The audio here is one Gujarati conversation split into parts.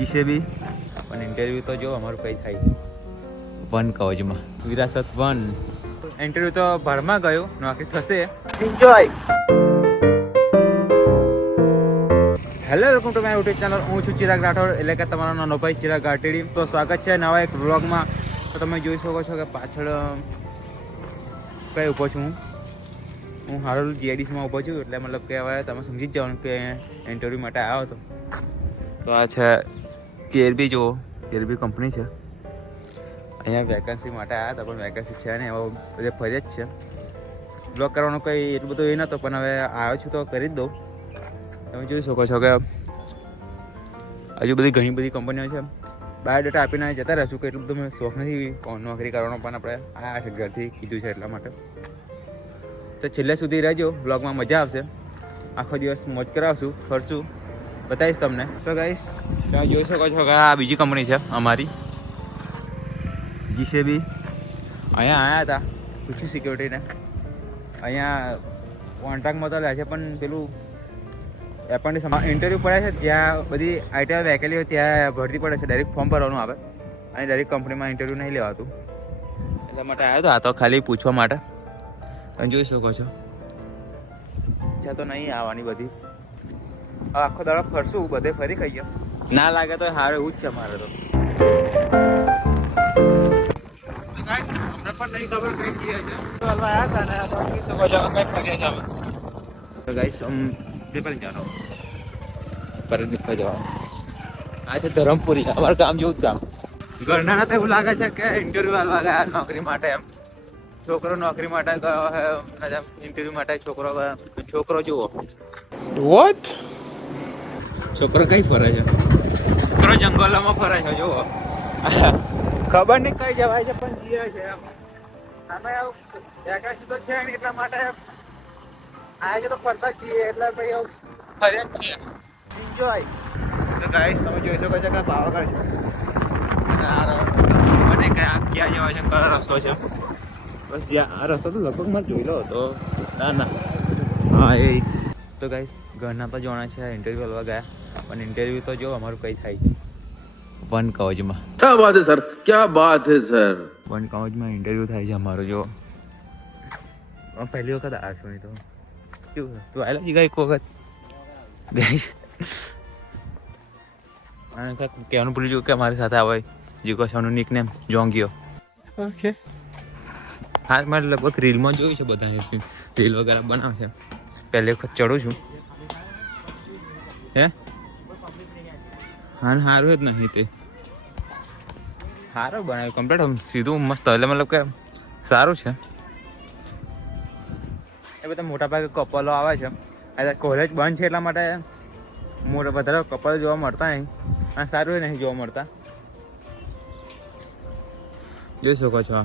જીસેબી પણ ઇન્ટરવ્યૂ તો જો અમારું કંઈ થાય વન કવચમાં વિરાસત વન ઇન્ટરવ્યૂ તો ભરમાં ગયું નોકરી થશે enjoy. Hello welcome to my YouTube channel. હું છું ચિરાગ રાઠોડ એટલે કે તમારો નાનો ભાઈ ચિરાગ ગાટેડી. તો સ્વાગત છે નવા એક વ્લોગમાં. તો તમે જોઈ શકો છો કે પાછળ કઈ ઊભો છું હું હારોલ જીઆઈડીસીમાં ઊભો છું. એટલે મતલબ કે હવે તમે સમજી જ જવાનું કે ઇન્ટરવ્યૂ માટે આવ્યો હતો. તો આ છે કેરબી. જુઓ કેરબી કંપની છે. અહીંયા વેકેન્સી માટે આવ્યા હતા પણ વેકેન્સી છે ને એવા બધે ફરી જ છે. બ્લોગ કરવાનો કંઈ એટલું બધું એ નહોતો પણ હવે આવ્યો છું તો કરી જ દઉં. તમે જોઈ શકો છો કે હજુ બધી ઘણી બધી કંપનીઓ છે. બાયોડેટા આપીને જતા રહીશું કે એટલું બધું મેં શોખ નથી નોકરી કરવાનો પણ આપણે આવ્યા છે ઘરથી કીધું છે એટલા માટે. તો છેલ્લે સુધી રહેજો, બ્લોગમાં મજા આવશે. આખો દિવસ મોજ કરાવશું, ફરશું, બતાવીશ તમને. તો ગાઈસ તમે જોઈ શકો છો કે આ બીજી કંપની છે અમારી જીસેબી. અહીંયા આવ્યા હતા પૂછ્યું સિક્યોરિટીને. અહીંયા કોન્ટ્રાક્ટમાં તો લે છે પણ પેલું એપન્ડિક્સ ઇન્ટરવ્યૂ પડે છે જ્યાં બધી આઈટીઆઈ વેકેલી હોય ત્યાં ભરતી પડે છે. ડાયરેક્ટ ફોર્મ ભરવાનું આવે અને ડાયરેક્ટ કંપનીમાં ઇન્ટરવ્યૂ નહીં લેવાતું. એટલા માટે આવ્યો હતો. આ તો ખાલી પૂછવા માટે. તમે જોઈ શકો છો ઈચ્છા તો નહીં આવવાની બધી. હવે આખો દાડો ફરશું, બધે ફરી ખાઈએ. ના લાગે તો સારું એવું જ છે મારે તો. અમને પણ નહીં ખબર કઈ જઈએ છે. તો હલવા આવ્યા હતા ને જોઈ શકો છો કંઈક ફર્યા છે અમે. તો ગાઈસ પર જવાનો પર નીકળ જવાનું. આ છે ધરમપુરી, અમારું ગામ જેવું જ ગામ. ઘરના તો એવું લાગે છે કે ઇન્ટરવ્યૂ આલવા ગયા નોકરી માટે. એમ છોકરો નોકરી માટે ગયો છે ઇન્ટરવ્યૂ માટે. છોકરો જુઓ વોટ છોકરો કઈ ફરે છે. છોકરો જંગલોમાં ફરે છે જુઓ. ખબર નહીં કઈ જવાય છે પણ જીએ છે. અમે વેકેન્સી તો છે ને એટલા માટે આજે તો ફરતા જ છીએ એટલે ભાઈ ફર્યા જ છીએ. એન્જોય. તો ગાઈસ તમે જોઈ શકો છો કે પાવાગઢ છે અને આ મને ક્યાં જવા છે કયો રસ્તો છે. બસ જ્યાં આ રસ્તો તો લગભગ મેં જોયેલો હતો. ના હા એ તો ગાઈસ ઘરના તો જોણા છે ઇન્ટરવ્યૂ લેવા ગયા પણ ઇન્ટરવ્યૂ તો જો અમારું કંઈ થાય વન કવચમાં. क्या बात है सर, क्या बात है सર. વન કવચમાં ઇન્ટરવ્યૂ થાય છે અમારું. જો પહેલી વખત આવ્યો છું. તો કેવું તું આવેલા છે એક વખત ગાઈસ. અને કહેવાનું ભૂલી ગયું કે અમારી સાથે આવે જીકો શાનું નિક નેમ જોંગીઓ. ઓકે હા મારે લગભગ રીલમાં જોયું છે બધા રીલ વગેરે બનાવશે. પહેલી વખત ચડું છું. હે હા સારું જ નહીં તે સારું બનાવ્યું કમ્પ્લીટ આમ સીધું મસ્ત. એટલે મતલબ કે સારું છે. એ બધા મોટા ભાગે કપલો આવે છે. કોલેજ બંધ છે એટલા માટે મોટા વધારે કપલ જોવા મળતા નહીં અને સારું નહીં જોવા મળતા. જોઈ શકો છો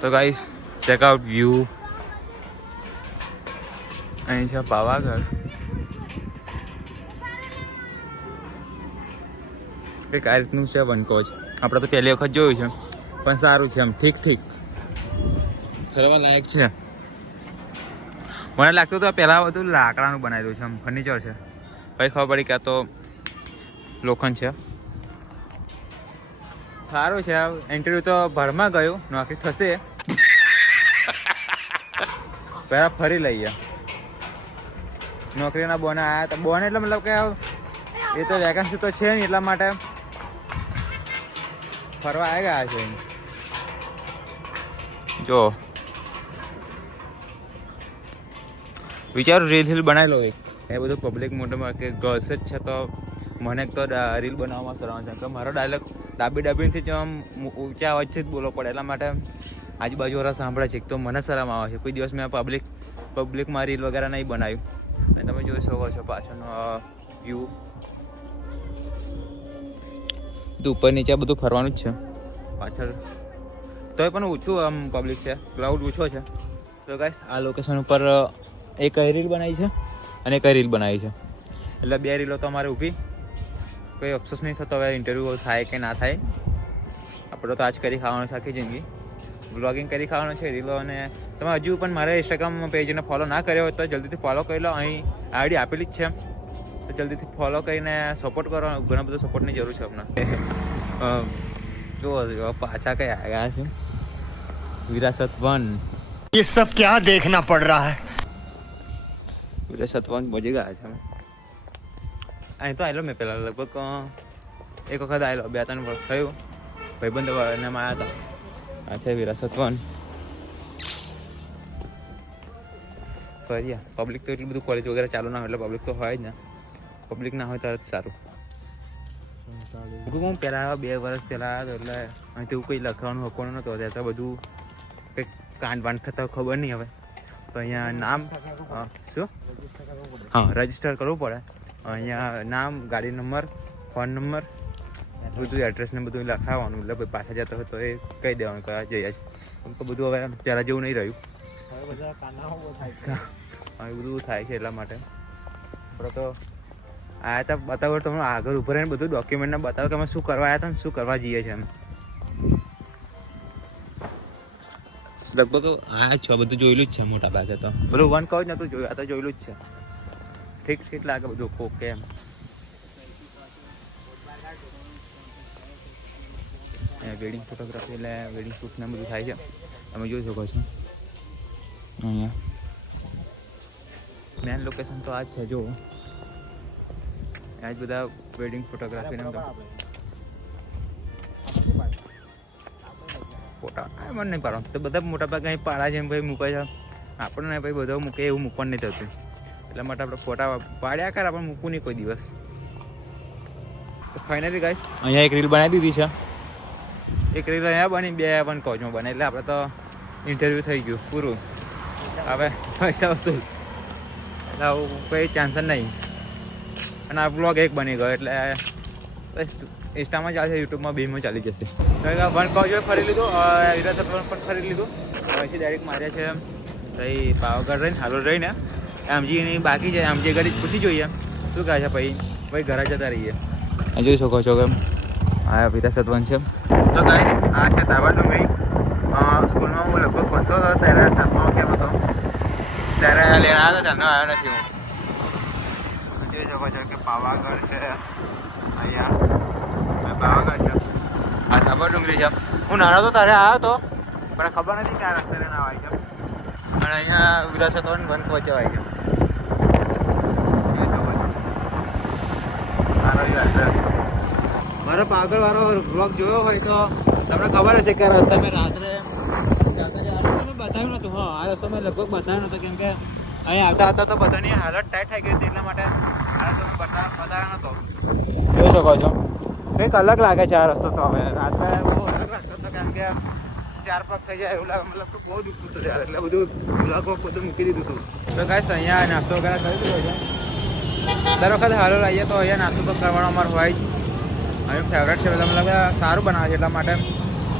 તો ગાઈસ ચેક આઉટ વ્યૂ. અહીં છે પાવાગઢ. કંઈક આ રીતનું છે વન કવચ. આપણે તો પહેલી વખત જોયું છે પણ સારું છે. એમ ઠીક ફરવા લાયક છે. મને લાગતું તો પહેલાં બધું લાકડાનું બનાવેલું છે. આમ ફર્નિચર છે. પછી ખબર પડી કે આ તો લોખંડ છે. સારું છે. ઇન્ટરવ્યૂ તો ભરમાં ગયું નોકરી થશે. પહેલાં ફરી લઈએ. નોકરીના બોને આવ્યા હતા. બોને એટલે મતલબ કે એ તો વેકેન્સી તો છે નહીં એટલા માટે ફરવા આવી ગયા છે. જો વિચારો રીલ બનાવી લો એક. એ બધું પબ્લિક મોટરમાં કે ગર્લ્સ જ છે તો મને તો રીલ બનાવવામાં સરળ છે કે મારો ડાયલોગ ડાબીથી જ આમ ઊંચા અવાજથી જ બોલવો પડે. એટલા માટે આજુબાજુવાળા સાંભળે છે તો મને શરમ આવે છે. કોઈ દિવસ મેં પબ્લિકમાં રીલ વગેરે નહીં બનાવ્યું. અને તમે જોઈ શકો છો પાછળનો વ્યૂ. ઉપર નીચે બધું ફરવાનું જ છે પાછળ. તોય પણ ઓછું આમ પબ્લિક છે, ક્રાઉડ ઓછો છે. તો ગાઈસ આ લોકેશન ઉપર એક રીલ બનાવી છે અને એક રીલ બનાવી છે. એટલે બે રીલો તો અમારે ઊભી. કોઈ અફસોસ નહીં થતો હવે ઇન્ટરવ્યૂ થાય કે ના થાય. આપણે તો આજ કરી ખાવાનું છે આખી જિંદગી. વ્લોગિંગ કરી ખાવાનું છે. રીલો અને તો તમે હજુ પણ મારા ઇન્સ્ટાગ્રામ પેજને ફોલો ના કર્યો હોય તો જલ્દીથી ફોલો કરી લો. અહીં આઈડી આપેલી જ છે, તો જલ્દીથી ફોલો કરીને સપોર્ટ કરો. ઘણા બધો સપોર્ટની જરૂર છે હમણાં. જો પાછા કઈ આવ્યા છે વિરાસત 1. ये सब क्या देखना पड़ रहा है? વિરાસત 1 પહોંચી ગયા છે. અહીં તો આવેલો મેં પહેલાં લગભગ એક વખત આવેલો, 2-3 વર્ષ થયું. ભાઈબંધ એને આવ્યા હતા. આ છે વિરાસત 1. ફર્યા. પબ્લિક તો એટલું બધું કોલેજ વગેરે ચાલુ ના હોય એટલે પબ્લિક તો હોય જ ને. પબ્લિક ના હોય તો સારું. હું પહેલાં 2 વર્ષ પહેલાં આવ્યો એટલે અહીંથી એવું કંઈ લખવાનું હકવાનું નહોતું. અત્યારે તો બધું કંઈક કાંડ બાંડ થતા ખબર નહીં હવે. તો અહીંયા નામ શું રજીસ્ટર કરવું પડે. અહીંયા નામ, ગાડી નંબર, ફોન નંબર, બધું એડ્રેસ ને બધું લખાવવાનું. એટલે ભાઈ પાછા જતા હોય તો એ કહી દેવાનું કે જઈએ જ. તો બધું હવે પહેલાં જેવું નહીં રહ્યું. હવે બધું થાય છે એટલા માટે આપણે તો આવ્યા હતા બતાવો. તમે આગળ ઉભા રહીને બધું ડોક્યુમેન્ટને બતાવો કે અમે શું કરવા આવ્યા હતા ને શું કરવા જઈએ છીએ. એમ લગભગ આ છો બધું જોયેલું જ છે મોટા ભાગે. તો બધું 1 કહું જ નતું જોયું, આ તો જોયેલું જ છે. ઠીક લાગે બધું ઓકે. એમ વેડિંગ ફોટોગ્રાફી એટલે વેડિંગ શૂટ ને બધું થાય છે, તમે જોઈ શકો છો. અહીંયા મેન લોકેશન તો આ જ છે. જો આ જ બધા વેડિંગ ફોટોગ્રાફી ને ફોટા મને નહીં પાડવાનું. તો બધા મોટા ભાગે અહીં પાડા જેમ ભાઈ મૂકે છે. આપણને ભાઈ બધો મૂકે એવું મૂકવાનું નહીં થતું. એટલા માટે આપણે ફોટા પાડ્યા કર, આપણે મૂકવું નહીં કોઈ દિવસ. તો ફાઇનલી ગાઈસ અહીંયા એક રીલ બનાવી દીધી છે. એક રીલ અહીંયા બની, 2 1 કોચમાં બને. એટલે આપણે તો ઇન્ટરવ્યૂ થઈ ગયું પૂરું. હવે પૈસા વસૂલ એટલે આવું કોઈ ચાન્સ જ નહીં. અને આ બ્લોગ એક બની ગયો એટલે બસ ઇન્સ્ટામાં ચાલશે, યુટ્યુબમાં બેમાં ચાલી જશે. તો 1 કોચ ફરી લીધું, વિરાસત 1 પણ ફરી લીધું. પછી ડાયરેક્ટ માર્યા છે ભાઈ પાવાગઢ રહીને, હાલોલ રહીને એમજીની બાકી છે. એમજી ગાડી પૂછી જોઈએ શું કહે છે. ભાઈ ઘરે જતા રહીએ. જોઈ શકો છો કે આ વિરાસત 1 છે. તો ગાઈસ આ છે તાબાનું મેં સ્કૂલમાં હું લગભગ ભણતો હતો ત્યારે 7મા કેમ હતો ત્યારે લેવા આવ્યો હતો. ત્યારનો આવ્યો નથી હું. જોઈ શકો છો કે પાવાગઢ છે. અહીંયા પાવાગઢ છે, આ સાબર ડુંગરી છે. હું નાનો હતો ત્યારે આવ્યો હતો પણ ખબર નથી ક્યાં રસ્તે ના આવે છે. અને અહીંયા વિરાસત 1 પહોંચવાય છે. જોઈ શકો છો મારો એડ્રેસ. મારો પાગળવાળો બ્લોગ જોયો હોય તો તમને ખબર હશે કે રસ્તા મેં રાત્રે મેં બતાવ્યું નહોતું. હા, આ રસ્તો મેં લગભગ બતાવ્યો નહોતો કેમ કે અહીં આવતા હતા તો બધાની હાલત ટાઈટ થઈ ગઈ હતી. એટલા માટે આ રસ્તો બતાવ્યો નહોતો. જોઈ શકો છો કંઈક અલગ લાગે છે આ રસ્તો. તો હવે રાત્રે બહુ અલગ લાગતો હતો કેમ કે 4 પગ થઈ જાય એવું લાગે. મતલબ બહુ દુખતું હતું યાર. એટલે બધું બ્લોગ બધું મૂકી દીધું હતું. તો કાંઈ અહીંયા નાસ્તો વગેરે કરી દીધો છે. દર વખતે હાલોલ આવીએ તો અહીંયા નાસ્તો તો કરવાનો અમારો હોય જ. અહીં ફેવરેટ છે બધા, મતલબ સારું બનાવે છે એટલા માટે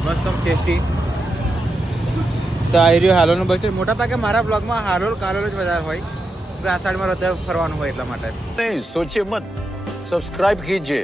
મસ્ત ટેસ્ટી. તો આ એરિયો હાલોલનું બસ મોટા ભાગે મારા બ્લોગમાં હાલોલ કાલોલ જ વધારે હોય. તો આ સાઈડમાં રસ્તે ફરવાનું હોય એટલા માટે. नहीं सोचिए मत, सब्सक्राइब कीजिए.